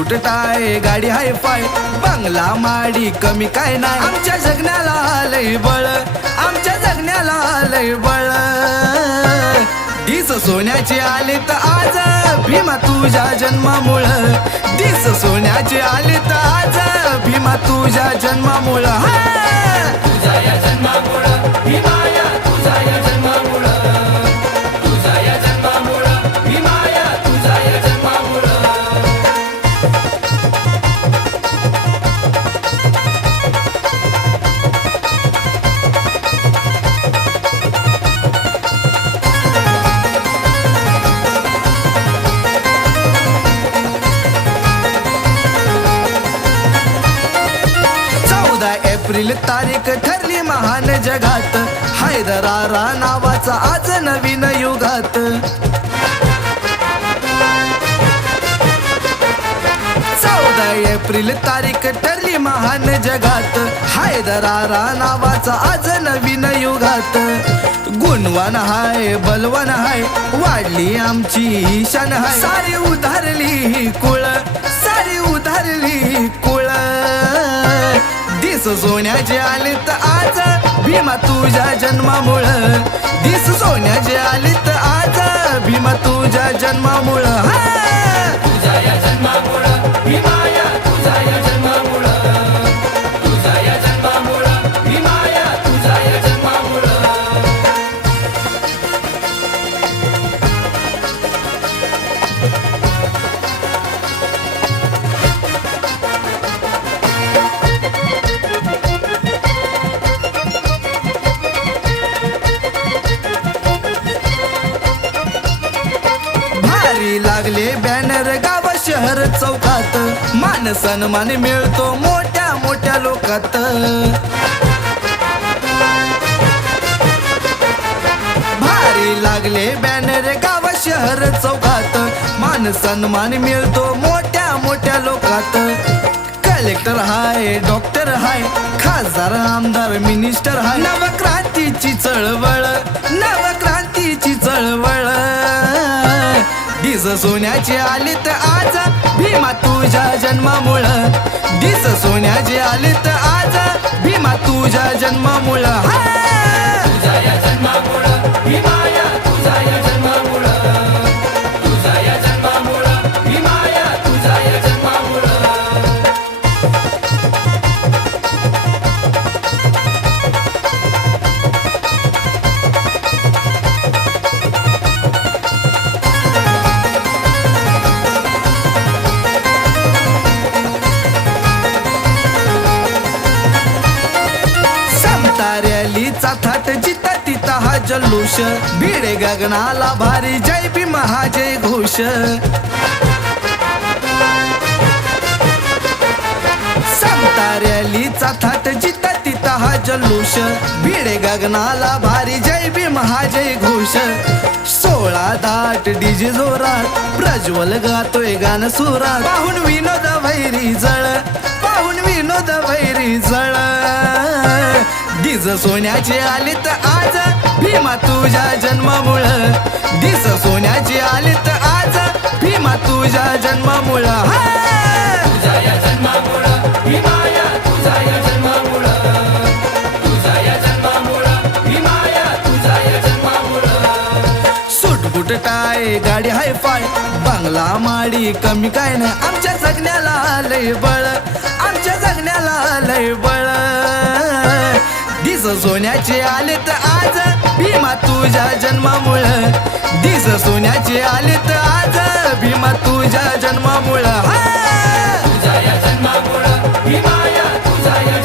सूट tie गाडी हाय five बंगला माडी कमी काय नाही आमच्या जगण्याला लय बळ आमच्या जगण्याला लय बळ दिस सोन्याचे आले तर आज भीमा तुझ्या जन्मामुळं दिस सोन्याचे आले तर आज भीमा तुझ्या जन्मामुळं तुझ्या या जन्मामुळं भीमा या तुझ्या या जन्मामुळं तुझ्या या जन्मामुळं भीमा या तुझ्या या जन्मामुळं एप्रिल तारीख ठरली महान जगात हैदरारा नावाचा आज नवीन युगात 14 एप्रिल तारीख ठरली महान जगात हैदरारा नावाचा आज नवीन युगात गुणवान हाय बलवान हाय वाढली आमची शान हाय सारी उधारली कुळ सारी उधारली कुळ दिस सोन्याचे आले तर आज भीमा तुझ्या जन्मामुळं दिस सोन्याचे आले तर आज भीमा तुझ्या जन्मामुळं तुझ्या या जन्मामुळं भीमा या तुझ्या या जन्मामुळं तुझ्या या जन्मामुळं भीमा या तुझ्या या जन्मामुळं लागले बॅनर गाव शहर चौकात मान सन्मान मिळतो मोठ्या मोठ्या लोकात भारी लागले बॅनर गाव शहर चौकात मान सन्मान मिळतो मोठ्या मोठ्या लोकात कलेक्टर हाय डॉक्टर हाय खासदार आमदार मिनिस्टर हाय नवक्रांतीची चळवळ नवक्रांतीची चळवळ दिस सोन्याचे आले तर आज भीमा तुझ्या जन्मामुळं दिस सोन्याचे आले तर आज भीमा तुझ्या जन्मामुळं तुझ्या या जन्मामुळं भीमा या तुझ्या या जन्मामुळं तुझ्या या जन्मामुळं भीमा या तुझ्या या जन्मामुळं रॅलीचा थाट जिता तिता हा जल्लोष भिडे गगनाला भारी जय भीम हा जय घोष समता रॅलीचा थाट जिता तिता हा जल्लोष भिडे गगनाला भारी जय भीम हा जय घोष 16 दाट डीजे जोरात प्रज्वल गातोय गाणं सुरात पाहून विनोद वैरी जळ पाहून विनोद वैरी जळ दिस सोन्याचे आले तर आज भीमा तुझ्या जन्मामुळं दिस सोन्याचे आले तर आज भीमा तुझ्या जन्मामुळं तुझ्या या जन्मामुळं भीमा या तुझ्या या जन्मामुळं तुझ्या या जन्मामुळं भीमा या तुझ्या या जन्मामुळं सूटबूट टाय गाडी हाय फाय बंगला माडी कमी काय नाही आमच्या जगण्याला लय बळ आमच्या जगण्याला लय बळ दिस सोन्याचे आले तर आज भीमा तुझ्या जन्मामुळं दिस सोन्याचे आले तर आज भीमा तुझ्या जन्मामुळं तुझ्या या जन्मामुळं भीमा या तुझ्या या